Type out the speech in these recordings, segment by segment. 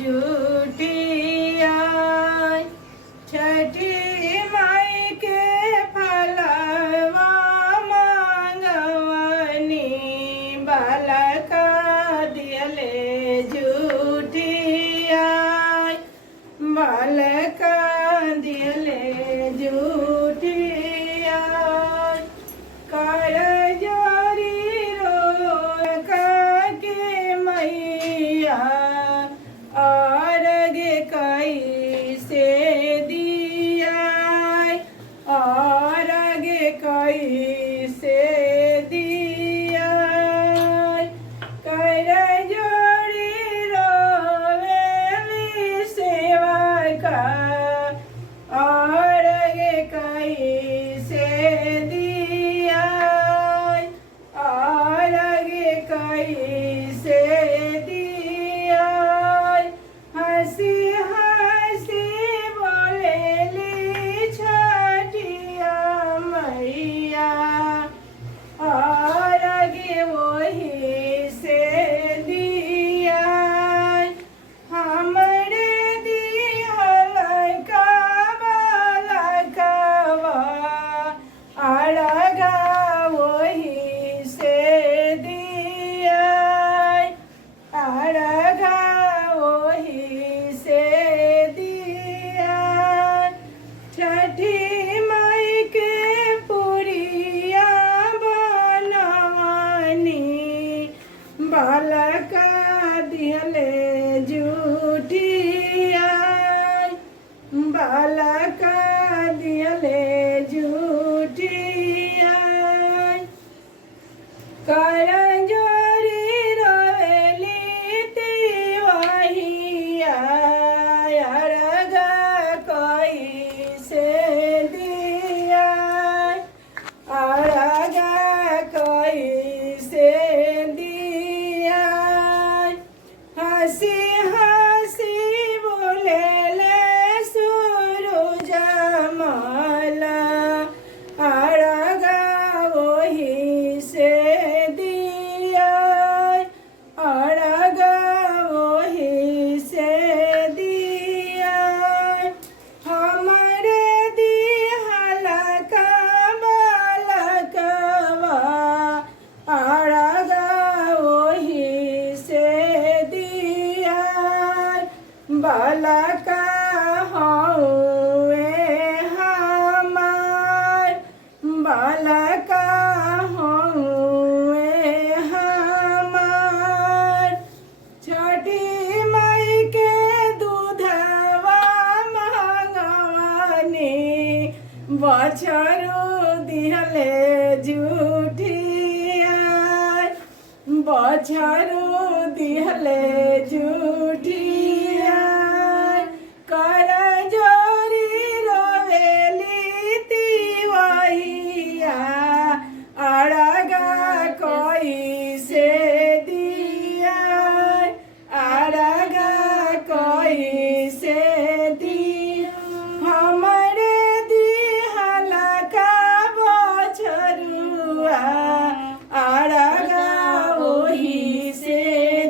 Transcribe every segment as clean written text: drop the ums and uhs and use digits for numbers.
जुटिया छठी माई के फलवा मांगवनी बालका दियले जुटिया बालका दियले जुटिया कर जोरी रोका के मैया और गे कैसे दिया और गे कैसे दिया कर जोड़ी रोवेली सेवा का और गे कैसे दिया और गे कैसे दिया हंसी हंसी बोलेली छठिया मैया और गे वही से दिया हमरे दिहल का बालकवा अड़गा वही से दिया अड़गा वही से दिया छठी माई के पुरिया बनवनी बालका दियले जुटिया बालका दियले जुटिया कर जोरी रोवेली तिवहिया अरगा कैसे दिया अरगा कैसे दिया हंसी हंसी बोलेले सूरजमला अरगा वही से दिया अरगा वही से दिया हमरे दिहल का बालकवा अरगा वही से दिया बालका हौवे हमार बालका हौवे हमार छठी माई के दूधवा मांगवनी बछरू दिहले जुटिया बछरू दिहले जुटिया कर जोरी रोवेली तिवहिया अड़गा कैसे दिया अड़गा कैसे दिया हमरे दिहल का बछरुआ अड़गा वही से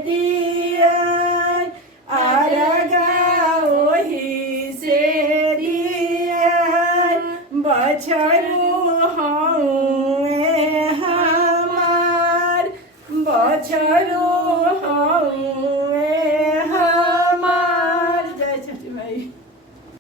दिया अड़गा वही से दिया बछरू हौवे हमार बछरू